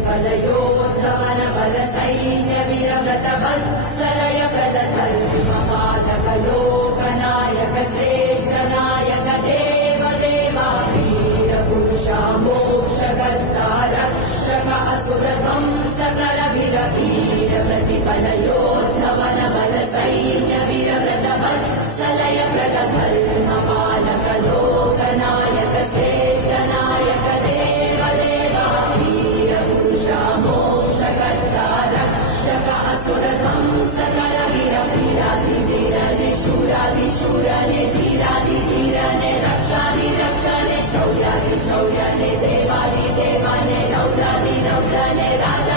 प्रतिफलयोद्धवन बल सैन्य वीरव्रत वत्सलय प्रदधर्मपालक लोकनायक श्रेष्ठ नायक देव देवा वीर पुरुषा मोक्षकर्ता रक्षक असुर ध्वंसकर वीर वीर प्रतिफलयोद्धवन बल सैन्य वीरव्रत वत्सलय प्रदधर्मपालक लोकनायक श्रेष्ठ नायक देव देवा वीर पुरुषा मोक्षकर्ता रक्षक असुर ध्वंसकर वीर वीराधिवीरने शूराधिशूरने धीराधिधीरने रक्षाधिरक्षणे शौर्याधिशौर्यने देवाधिदेवाने रौद्राधिरौद्रने राज